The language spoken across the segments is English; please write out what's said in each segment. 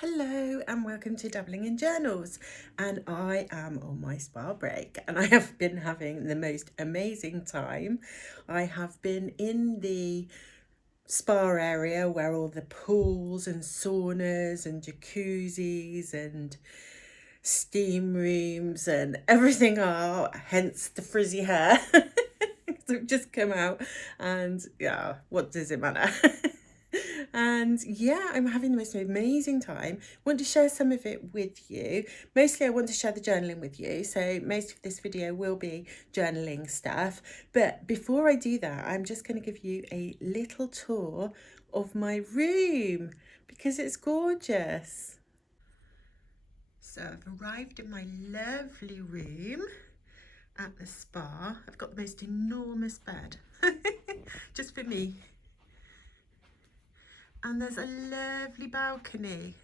Hello and welcome to Dabbling in Journals, and I am on my spa break and I have been having the most amazing time. I have been in the spa area where all the pools and saunas and jacuzzis and steam rooms and everything are, hence the frizzy hair. So I've just come out and yeah, what does it matter? And yeah, I'm having the most amazing time. Want to share some of it with you. Mostly I want to share the journaling with you. So most of this video will be journaling stuff. But before I do that, I'm just going to give you a little tour of my room because it's gorgeous. So I've arrived in my lovely room at the spa. I've got the most enormous bed just for me. And there's a lovely balcony,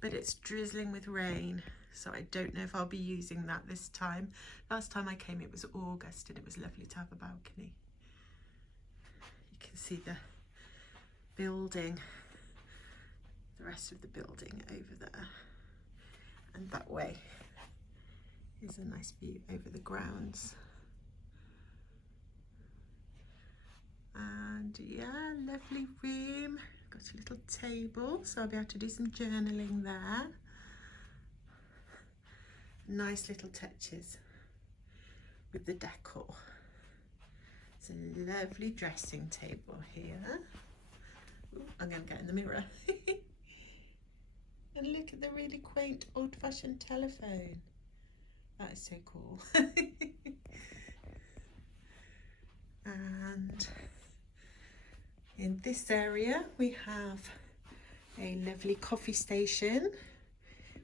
but it's drizzling with rain, so I don't know if I'll be using that this time. Last time I came it was August and it was lovely to have a balcony. You can see the building, the rest of the building over there, and that way is a nice view over the grounds. And yeah, lovely room. Got a little table, so I'll be able to do some journaling there. Nice little touches with the decor. It's a lovely dressing table here. Ooh, I'm going to get in the mirror. And look at the really quaint old-fashioned telephone. That is so cool. And in this area we have a lovely coffee station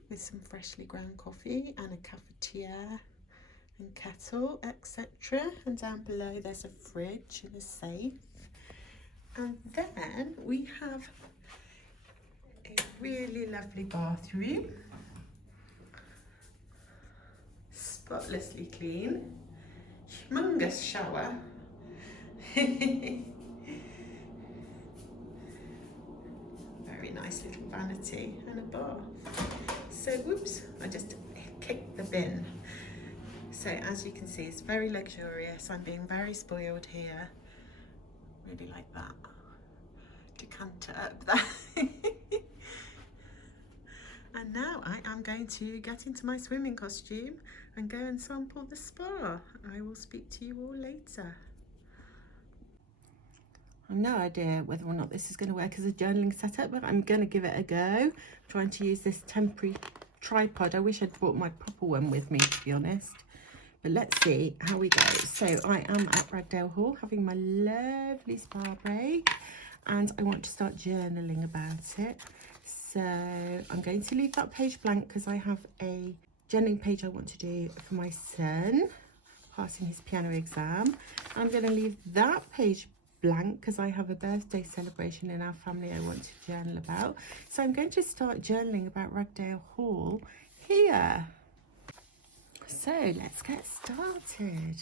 with some freshly ground coffee and a cafetiere and kettle, etc. And down below there's a fridge and a safe. And then we have a really lovely bathroom, spotlessly clean, humongous shower. Very nice little vanity and a bar. So whoops, I just kicked the bin. So as you can see, it's very luxurious. I'm being very spoiled here. Really like that decanter up there. And now I am going to get into my swimming costume and go and sample the spa. I will speak to you all later. I've no idea whether or not this is going to work as a journaling setup, but I'm going to give it a go. I'm trying to use this temporary tripod. I wish I'd brought my proper one with me, to be honest. But let's see how we go. So I am at Ragdale Hall having my lovely spa break, and I want to start journaling about it. So I'm going to leave that page blank because I have a journaling page I want to do for my son passing his piano exam. I'm going to leave that page blank because I have a birthday celebration in our family I want to journal about. So I'm going to start journaling about Ragdale Hall here. So let's get started.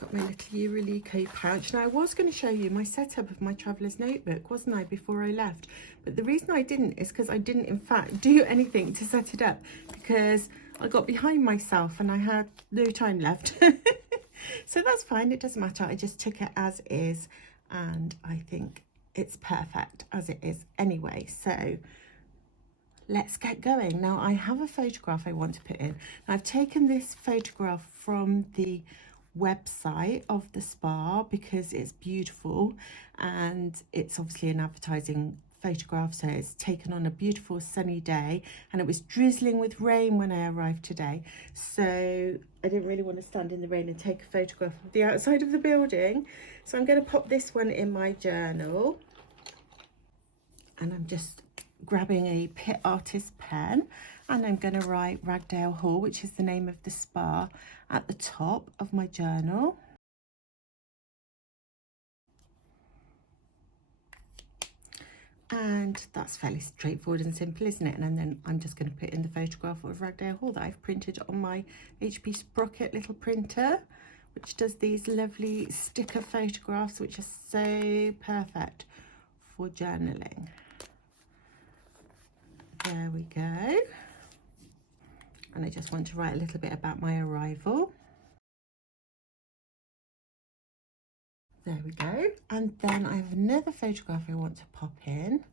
Got my little Eurolico pouch. Now I was going to show you my setup of my traveller's notebook, wasn't I, before I left? But the reason I didn't is because I didn't in fact do anything to set it up because I got behind myself and I had no time left. So that's fine, it doesn't matter. I just took it as is and I think it's perfect as it is anyway. So let's get going. Now I have a photograph I want to put in. Now, I've taken this photograph from the website of the spa because it's beautiful and it's obviously an advertising photograph, so it's taken on a beautiful sunny day, and it was drizzling with rain when I arrived today, so I didn't really want to stand in the rain and take a photograph of the outside of the building. So I'm going to pop this one in my journal, and I'm just grabbing a Pitt Artist pen, and I'm going to write Ragdale Hall, which is the name of the spa, at the top of my journal. And that's fairly straightforward and simple, isn't it? And then I'm just going to put in the photograph of Ragdale Hall that I've printed on my HP Sprocket little printer, which does these lovely sticker photographs, which are so perfect for journaling. go. And I just want to write a little bit about my arrival. There we go. And then I have another photograph I want to pop in.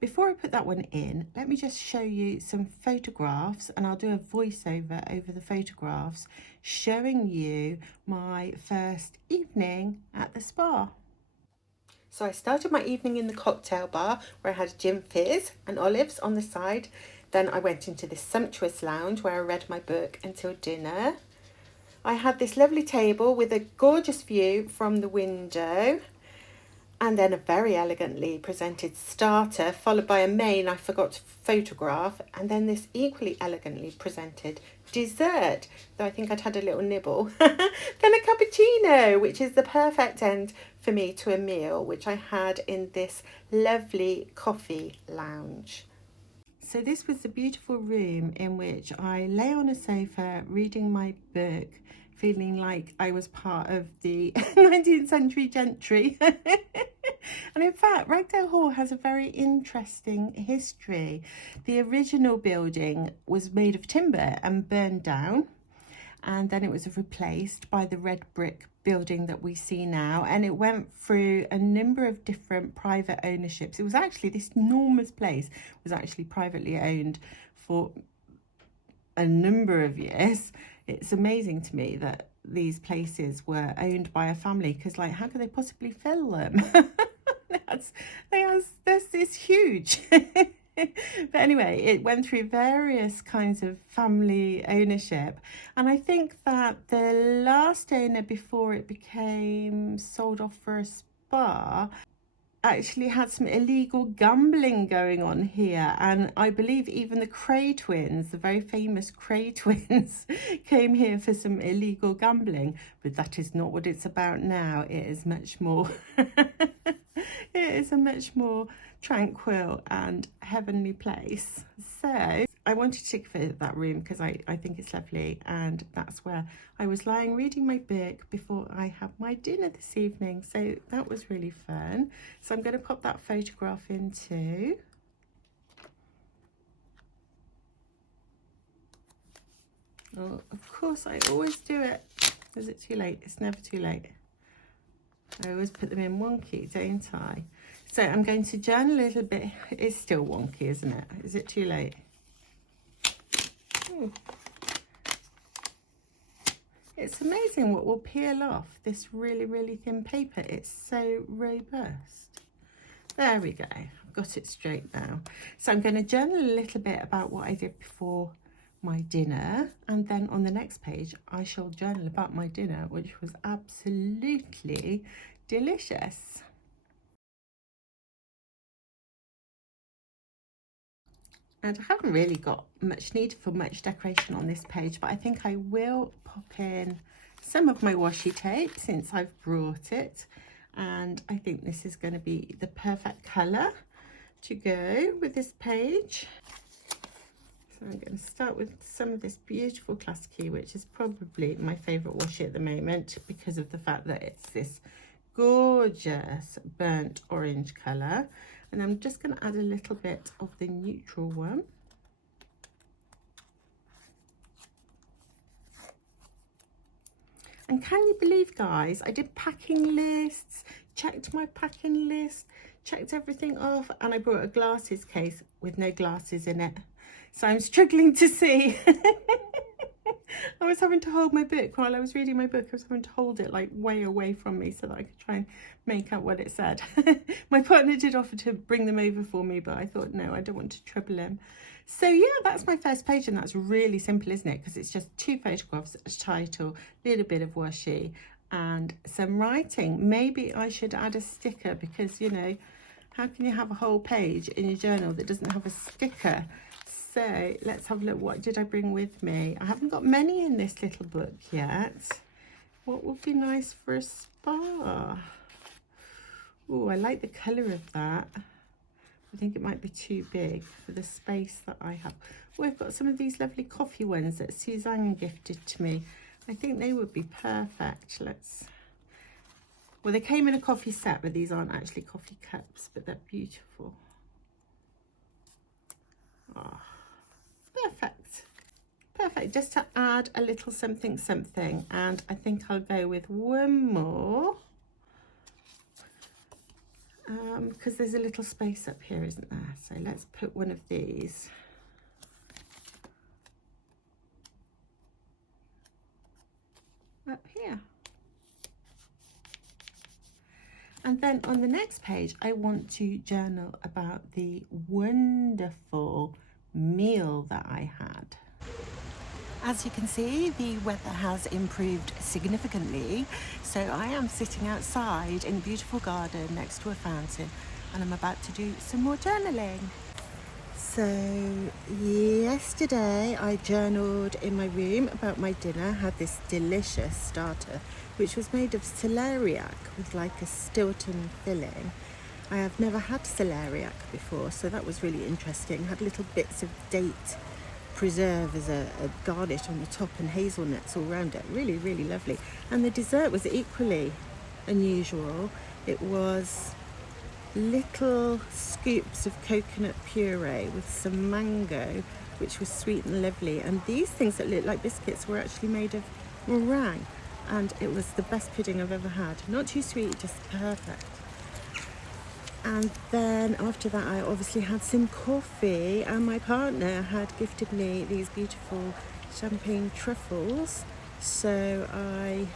Before I put that one in, let me just show you some photographs, and I'll do a voiceover over the photographs showing you my first evening at the spa. So I started my evening in the cocktail bar where I had a gin fizz and olives on the side. Then I went into this sumptuous lounge where I read my book until dinner. I had this lovely table with a gorgeous view from the window, and then a very elegantly presented starter followed by a main I forgot to photograph, and then this equally elegantly presented dessert, though I think I'd had a little nibble. Then a cappuccino, which is the perfect end for me to a meal, which I had in this lovely coffee lounge. So this was the beautiful room in which I lay on a sofa reading my book, feeling like I was part of the 19th century gentry. And in fact, Ragdale Hall has a very interesting history. The original building was made of timber and burned down, and then it was replaced by the red brick building that we see now, and it went through a number of different private ownerships. It was actually, this enormous place was actually privately owned for a number of years. It's amazing to me that these places were owned by a family, because like, how could they possibly fill them? It's huge. But anyway, it went through various kinds of family ownership, and I think that the last owner, before it became sold off for a spa, actually had some illegal gambling going on here. And I believe even the Cray twins, the very famous Cray twins, came here for some illegal gambling. But that is not what it's about now. It is much more it is a much more tranquil and heavenly place. So I wanted to take that room because I think it's lovely, and that's where I was lying reading my book before I had my dinner this evening. So that was really fun. So I'm going to pop that photograph in too. Oh, of course, I always do it. Is it too late? It's never too late. I always put them in wonky, don't I? So I'm going to journal a little bit. It's still wonky, isn't it? Is it too late? Ooh. It's amazing what will peel off this really, really thin paper. It's so robust. There we go. I've got it straight now. So I'm going to journal a little bit about what I did before my dinner, and then on the next page I shall journal about my dinner, which was absolutely delicious. And I haven't really got much need for much decoration on this page, but I think I will pop in some of my washi tape since I've brought it, and I think this is going to be the perfect colour to go with this page. So I'm going to start with some of this beautiful Klasky, which is probably my favourite washi at the moment because of the fact that it's this gorgeous burnt orange colour. And I'm just going to add a little bit of the neutral one. And can you believe, guys, I did packing lists, checked my packing list, checked everything off, and I brought a glasses case with no glasses in it. So I'm struggling to see. I was having to hold my book while I was reading my book. I was having to hold it like way away from me so that I could try and make out what it said. My partner did offer to bring them over for me, but I thought, no, I don't want to trouble him. So yeah, that's my first page, and that's really simple, isn't it? Because it's just 2 photographs, a title, a little bit of washi, and some writing. Maybe I should add a sticker, because, you know, how can you have a whole page in your journal that doesn't have a sticker? So let's have a look. What did I bring with me? I haven't got many in this little book yet. What would be nice for a spa? Oh, I like the colour of that. I think it might be too big for the space that I have. Oh, I've got some of these lovely coffee ones that Suzanne gifted to me. I think they would be perfect. Well, they came in a coffee set, but these aren't actually coffee cups, but they're beautiful. Oh. just to add a little something something, and I think I'll go with one more because there's a little space up here, isn't there? So let's put one of these. Up here. And then on the next page, I want to journal about the wonderful meal that I had. As you can see, the weather has improved significantly, so I am sitting outside in a beautiful garden next to a fountain, and I'm about to do some more journaling. So yesterday I journaled in my room about my dinner. Had this delicious starter which was made of celeriac with like a Stilton filling. I have never had celeriac before, so that was really interesting. Had little bits of date preserve as a garnish on the top and hazelnuts all around it. Really, really lovely. And the dessert was equally unusual. It was little scoops of coconut puree with some mango, which was sweet and lovely. And these things that look like biscuits were actually made of meringue. And it was the best pudding I've ever had. Not too sweet, just perfect. And then after that I obviously had some coffee, and my partner had gifted me these beautiful champagne truffles, so I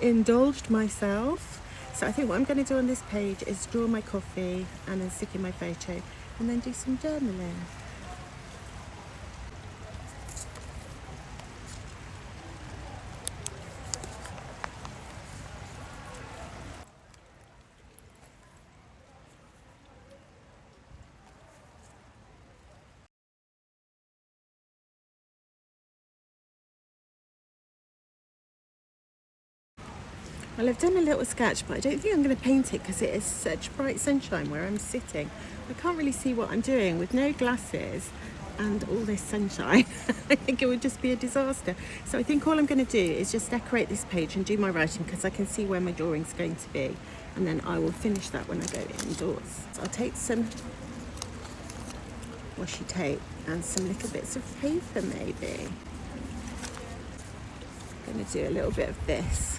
indulged myself. So I think what I'm going to do on this page is draw my coffee and then stick in my photo and then do some journaling. Well, I've done a little sketch, but I don't think I'm going to paint it because it is such bright sunshine where I'm sitting. I can't really see what I'm doing with no glasses and all this sunshine. I think it would just be a disaster. So I think all I'm going to do is just decorate this page and do my writing, because I can see where my drawing's going to be, and then I will finish that when I go indoors. So I'll take some washi tape and some little bits of paper maybe. I'm going to do a little bit of this.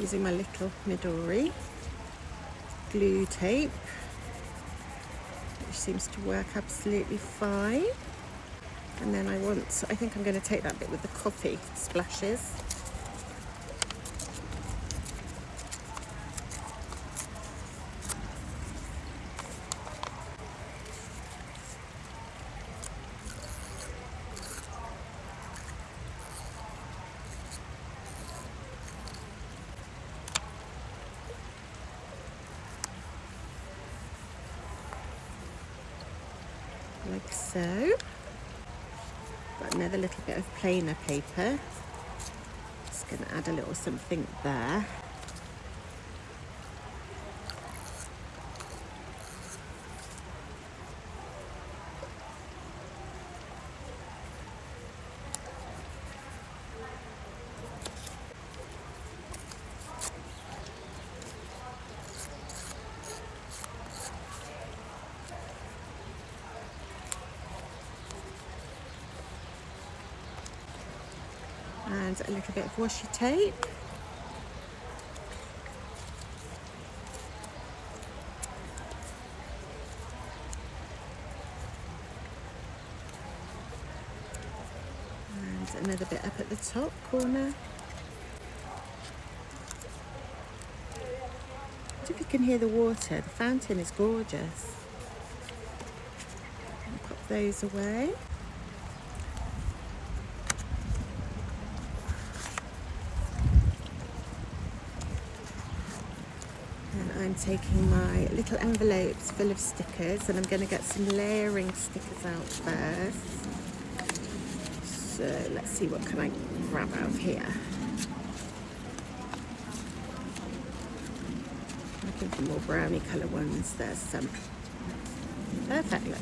Using my little Midori glue tape, which seems to work absolutely fine. And then I think I'm going to take that bit with the coffee splashes. Like so. Got another little bit of plainer paper. Just going to add a little something there. And a little bit of washi tape. And another bit up at the top corner. I don't know if you can hear the water. The fountain is gorgeous. And pop those away. I'm taking my little envelopes full of stickers, and I'm going to get some layering stickers out first. So let's see, what can I grab out of here? Looking for more brownie colour ones. There's some. Perfect, look.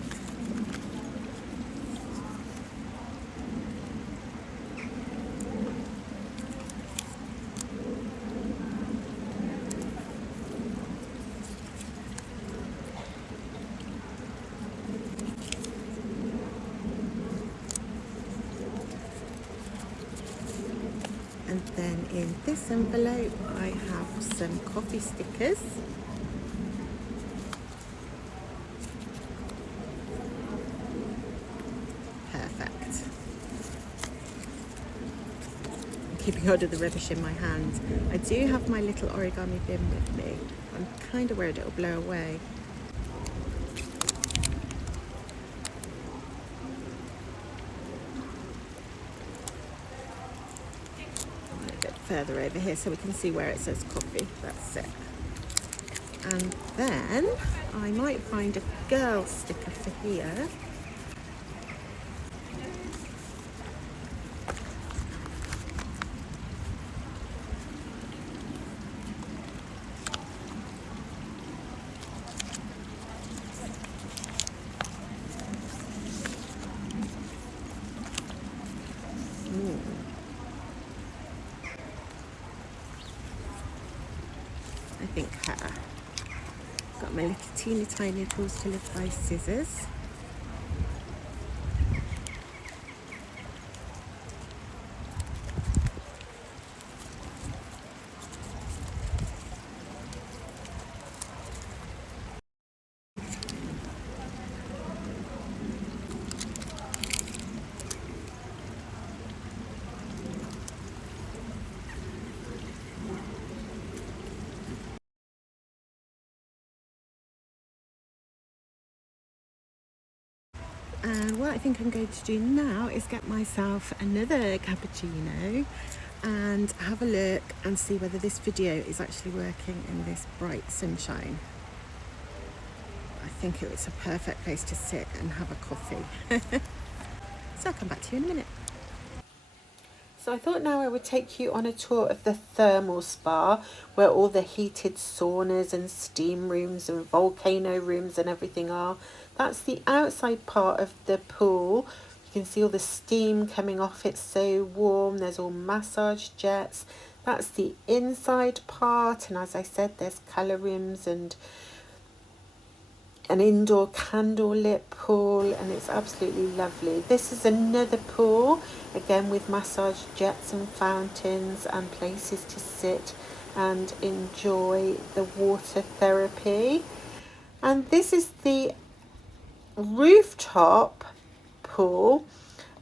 Then in this envelope I have some coffee stickers. Perfect. I'm keeping hold of the rubbish in my hands. I do have my little origami bin with me. I'm kind of worried it'll blow away. A bit further over here so we can see where it says coffee. That's it. And then I might find a girl sticker for here. I think her. Got my little teeny tiny tools to live by scissors. And what I think I'm going to do now is get myself another cappuccino and have a look and see whether this video is actually working in this bright sunshine. I think it's a perfect place to sit and have a coffee. So I'll come back to you in a minute. So I thought now I would take you on a tour of the thermal spa, where all the heated saunas and steam rooms and volcano rooms and everything are. That's the outside part of the pool. You can see all the steam coming off. It's so warm. There's all massage jets. That's the inside part. And as I said, there's colour rooms and an indoor candle lit pool, and it's absolutely lovely. This is another pool, again with massage jets and fountains and places to sit and enjoy the water therapy. And this is the rooftop pool,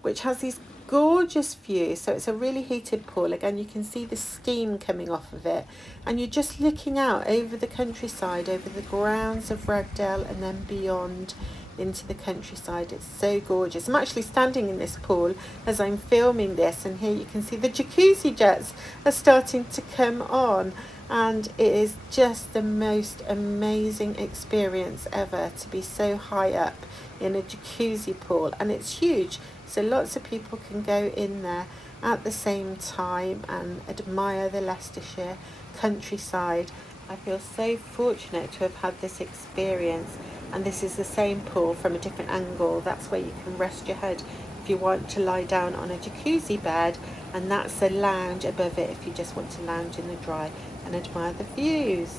which has these gorgeous views. So it's a really heated pool. Again, you can see the steam coming off of it, and you're just looking out over the countryside, over the grounds of Ragdale, and then beyond into the countryside. It's so gorgeous. I'm actually standing in this pool as I'm filming this, and here you can see the jacuzzi jets are starting to come on, and it is just the most amazing experience ever to be so high up in a jacuzzi pool. And it's huge, so lots of people can go in there at the same time and admire the Leicestershire countryside. I feel so fortunate to have had this experience, and this is the same pool from a different angle. That's where you can rest your head if you want to lie down on a jacuzzi bed, and that's a lounge above it if you just want to lounge in the dry and admire the views.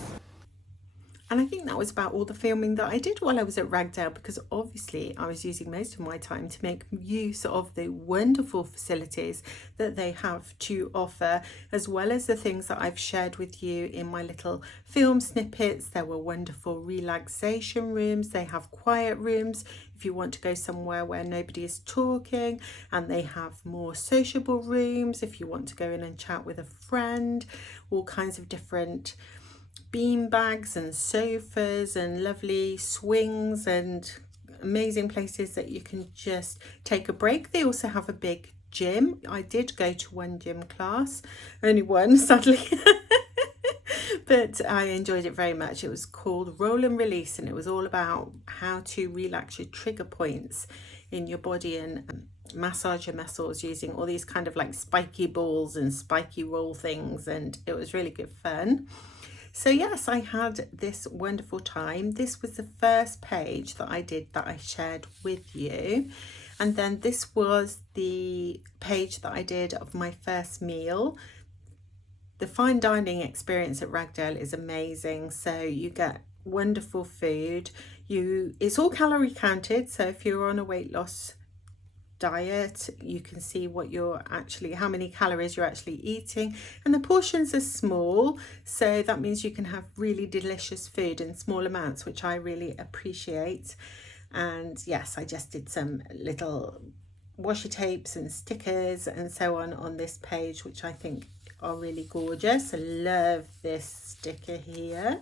And I think that was about all the filming that I did while I was at Ragdale, because obviously I was using most of my time to make use of the wonderful facilities that they have to offer, as well as the things that I've shared with you in my little film snippets. There were wonderful relaxation rooms. They have quiet rooms if you want to go somewhere where nobody is talking, and they have more sociable rooms if you want to go in and chat with a friend. All kinds of different bean bags and sofas and lovely swings and amazing places that you can just take a break. They also have a big gym. I did go to one gym class, only one sadly, but I enjoyed it very much. It was called Roll and Release, and it was all about how to relax your trigger points in your body and massage your muscles using all these kind of like spiky balls and spiky roll things, and it was really good fun. So yes, I had this wonderful time. This was the first page that I did that I shared with you. And then this was the page that I did of my first meal. The fine dining experience at Ragdale is amazing. So you get wonderful food. It's all calorie counted. So if you're on a weight loss diet. You can see what you're actually, how many calories you're actually eating, and the portions are small, so that means you can have really delicious food in small amounts, which I really appreciate. And yes, I just did some little washi tapes and stickers and so on this page, which I think are really gorgeous. I love this sticker here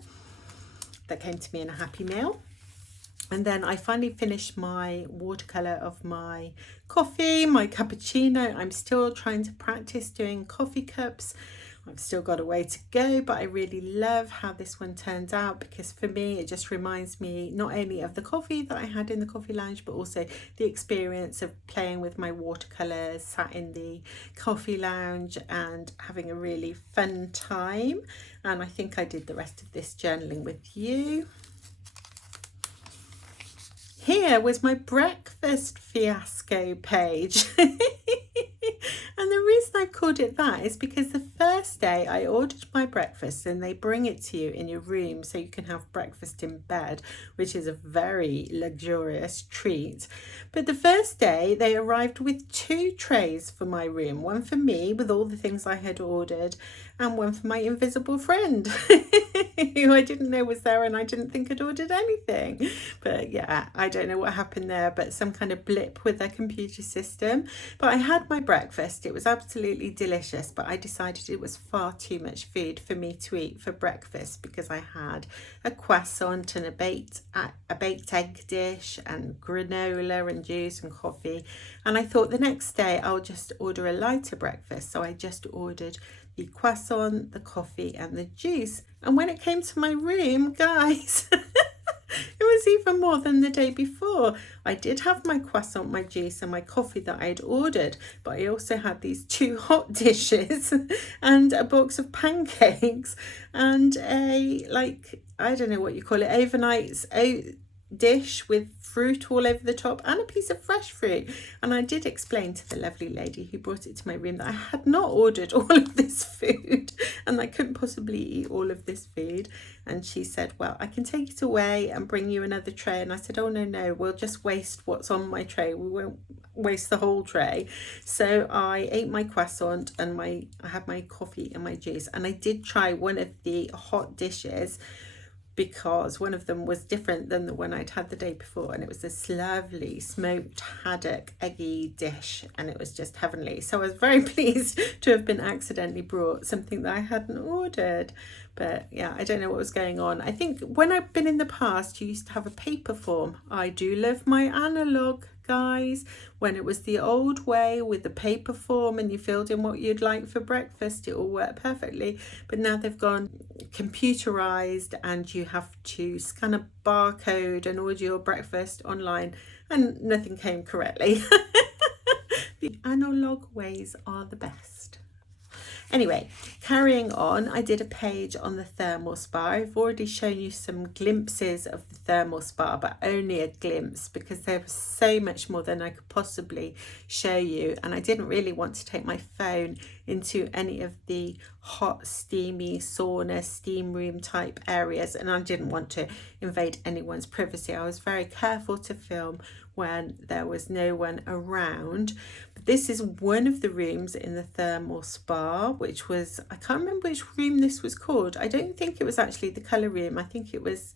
that came to me in a Happy Meal. And then I finally finished my watercolour of my coffee, my cappuccino. I'm still trying to practice doing coffee cups. I've still got a way to go, but I really love how this one turns out, because for me it just reminds me not only of the coffee that I had in the coffee lounge, but also the experience of playing with my watercolours, sat in the coffee lounge and having a really fun time. And I think I did the rest of this journaling with you. Here was my breakfast fiasco page. And the reason I called it that is because the first day I ordered my breakfast, and they bring it to you in your room so you can have breakfast in bed, which is a very luxurious treat. But the first day they arrived with 2 trays for my room, one for me with all the things I had ordered, and one for my invisible friend who I didn't know was there, and I didn't think I'd ordered anything. But yeah, I don't know what happened there, but some kind of blip with their computer system. But I had my breakfast. It was absolutely delicious, but I decided it was far too much food for me to eat for breakfast, because I had a croissant and a baked egg dish and granola and juice and coffee. And I thought the next day I'll just order a lighter breakfast. So I just ordered the croissant, the coffee and the juice. And when it came to my room, guys, it was even more than the day before. I did have my croissant, my juice and my coffee that I'd ordered, but I also had these 2 hot dishes and a box of pancakes and a, like, I don't know what you call it, overnight oat dish with fruit all over the top and a piece of fresh fruit. And I did explain to the lovely lady who brought it to my room that I had not ordered all of this food and I couldn't possibly eat all of this food. And she said, well, I can take it away and bring you another tray. And I said, oh no, we'll just waste what's on my tray, we won't waste the whole tray. So I ate my croissant and I had my coffee and my juice, and I did try one of the hot dishes because one of them was different than the one I'd had the day before, and it was this lovely smoked haddock eggy dish, and it was just heavenly. So I was very pleased to have been accidentally brought something that I hadn't ordered. But yeah, I don't know what was going on. I think when I've been in the past, you used to have a paper form. I do love my analogue, guys. When it was the old way with the paper form and you filled in what you'd like for breakfast, it all worked perfectly. But now they've gone computerized and you have to scan a barcode and order your breakfast online, and nothing came correctly. The analog ways are the best. Anyway, carrying on, I did a page on the thermal spa. I've already shown you some glimpses of the thermal spa, but only a glimpse because there was so much more than I could possibly show you. And I didn't really want to take my phone into any of the hot, steamy sauna, steam room type areas. And I didn't want to invade anyone's privacy. I was very careful to film when there was no one around. But this is one of the rooms in the thermal spa, which was, I can't remember which room this was called. I don't think it was actually the colour room. I think it was,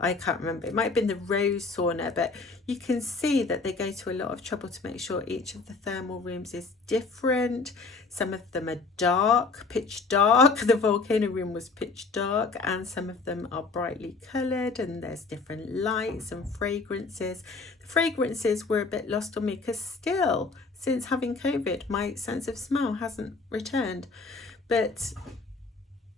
I can't remember, it might have been the rose sauna, but you can see that they go to a lot of trouble to make sure each of the thermal rooms is different. Some of them are dark, pitch dark. The volcano room was pitch dark, and some of them are brightly coloured, and there's different lights and fragrances. The fragrances were a bit lost on me because still, since having COVID, my sense of smell hasn't returned, but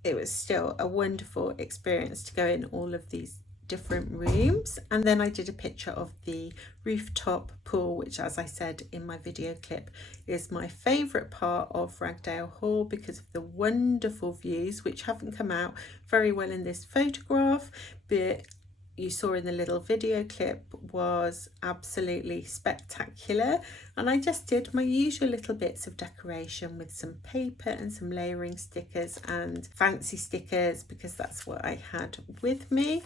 it was still a wonderful experience to go in all of these different rooms. And then I did a picture of the rooftop pool, which, as I said in my video clip, is my favourite part of Ragdale Hall because of the wonderful views, which haven't come out very well in this photograph, but you saw in the little video clip was absolutely spectacular. And I just did my usual little bits of decoration with some paper and some layering stickers and fancy stickers because that's what I had with me.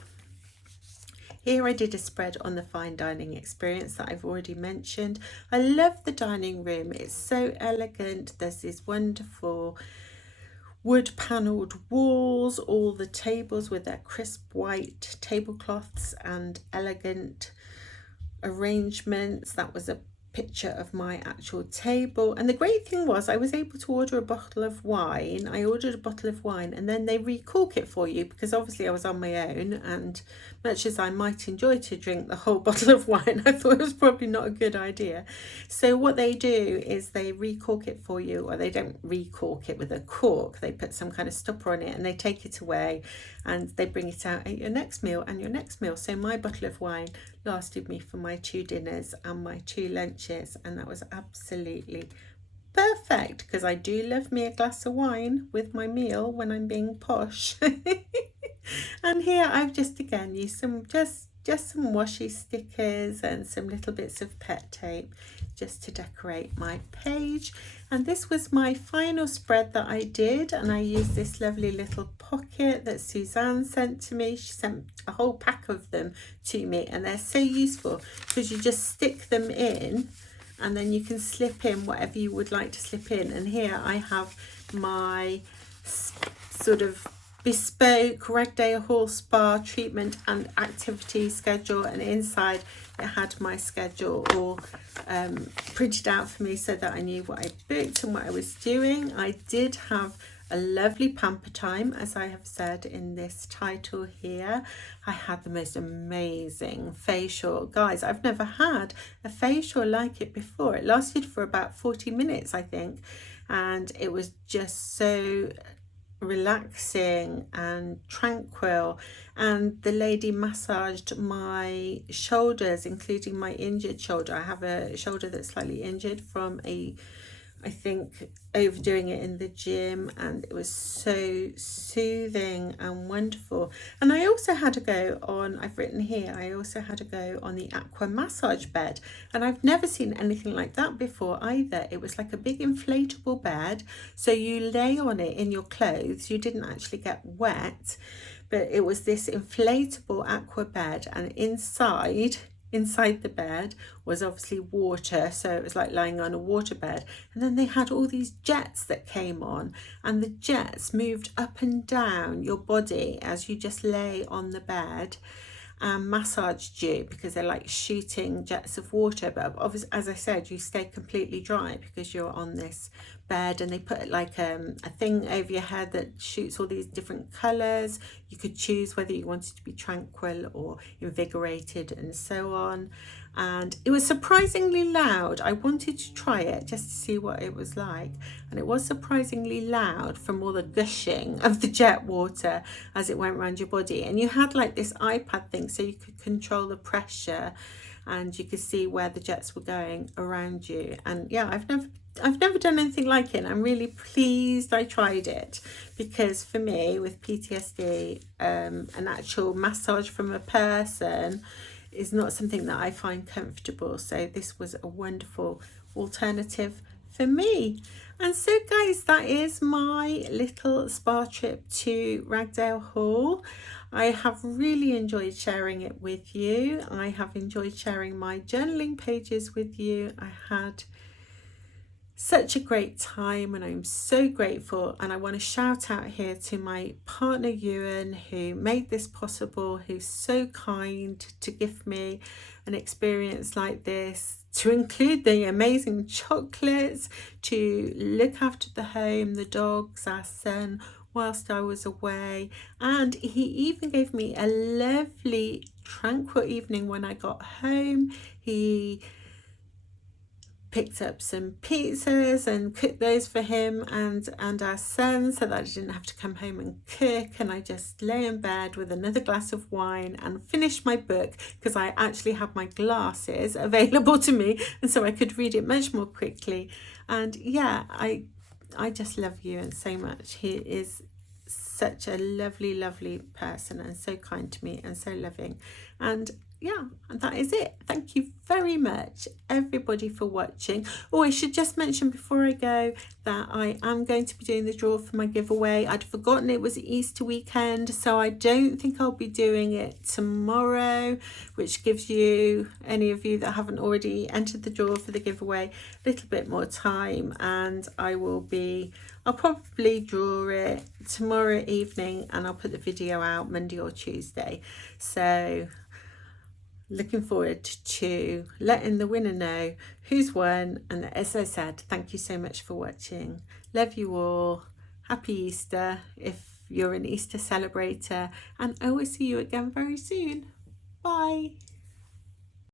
Here I did a spread on the fine dining experience that I've already mentioned. I love the dining room. It's so elegant. There's these wonderful wood panelled walls, all the tables with their crisp white tablecloths and elegant arrangements. That was a picture of my actual table, and the great thing was I was able to order a bottle of wine. I ordered a bottle of wine and then they recork it for you, because obviously I was on my own, and much as I might enjoy to drink the whole bottle of wine, I thought it was probably not a good idea. So what they do is they recork it for you, or they don't recork it with a cork, they put some kind of stopper on it and they take it away and they bring it out at your next meal and your next meal. So my bottle of wine lasted me for my 2 dinners and my 2 lunches, and that was absolutely perfect, because I do love me a glass of wine with my meal when I'm being posh. And here I've just again used some just some washi stickers and some little bits of pet tape just to decorate my page. And this was my final spread that I did, and I used this lovely little pocket that Suzanne sent to me. She sent a whole pack of them to me, and they're so useful because you just stick them in and then you can slip in whatever you would like to slip in. And here I have my sort of bespoke Ragdale Hall Spa treatment and activity schedule, and inside it had my schedule all printed out for me so that I knew what I booked and what I was doing. I did have a lovely pamper time, as I have said in this title here. I had the most amazing facial. Guys, I've never had a facial like it before. It lasted for about 40 minutes, I think, and it was just so relaxing and tranquil. And the lady massaged my shoulders, including my injured shoulder. I have a shoulder that's slightly injured from I think overdoing it in the gym, and it was so soothing and wonderful. And I also had a go on, I've written here, I also had a go on the aqua massage bed, and I've never seen anything like that before either. It was like a big inflatable bed, so you lay on it in your clothes, you didn't actually get wet, but it was this inflatable aqua bed, and inside the bed was obviously water, so it was like lying on a water bed. And then they had all these jets that came on, and the jets moved up and down your body as you just lay on the bed and massaged you, because they're like shooting jets of water. But obviously, as I said, you stay completely dry because you're on this bed, and they put like a thing over your head that shoots all these different colors. You could choose whether you wanted to be tranquil or invigorated and so on. And it was surprisingly loud. I wanted to try it just to see what it was like, and it was surprisingly loud from all the gushing of the jet water as it went around your body. And you had like this iPad thing, so you could control the pressure and you could see where the jets were going around you. And yeah, I've never done anything like it. I'm really pleased I tried it, because for me with PTSD, an actual massage from a person is not something that I find comfortable. So this was a wonderful alternative for me. And so guys, that is my little spa trip to Ragdale Hall. I have really enjoyed sharing it with you. I have enjoyed sharing my journaling pages with you. I had such a great time, and I'm so grateful. And I want to shout out here to my partner Ewan, who made this possible, who's so kind to give me an experience like this, to include the amazing chocolates, to look after the home, the dogs, our son, whilst I was away. And he even gave me a lovely tranquil evening when I got home. He picked up some pizzas and cooked those for him and our son, so that I didn't have to come home and cook, and I just lay in bed with another glass of wine and finished my book, because I actually had my glasses available to me, and so I could read it much more quickly. And yeah, I just love Ewan so much. He is such a lovely person, and so kind to me and so loving. And yeah, and that is it. Thank you very much, everybody, for watching. Oh, I should just mention before I go that I am going to be doing the draw for my giveaway. I'd forgotten it was Easter weekend, so I don't think I'll be doing it tomorrow, which gives you, any of you that haven't already entered the draw for the giveaway, a little bit more time. And I'll probably draw it tomorrow evening, and I'll put the video out Monday or Tuesday. So looking forward to letting the winner know who's won. And as I said, thank you so much for watching. Love you all. Happy Easter if you're an Easter celebrator, and I will see you again very soon. Bye.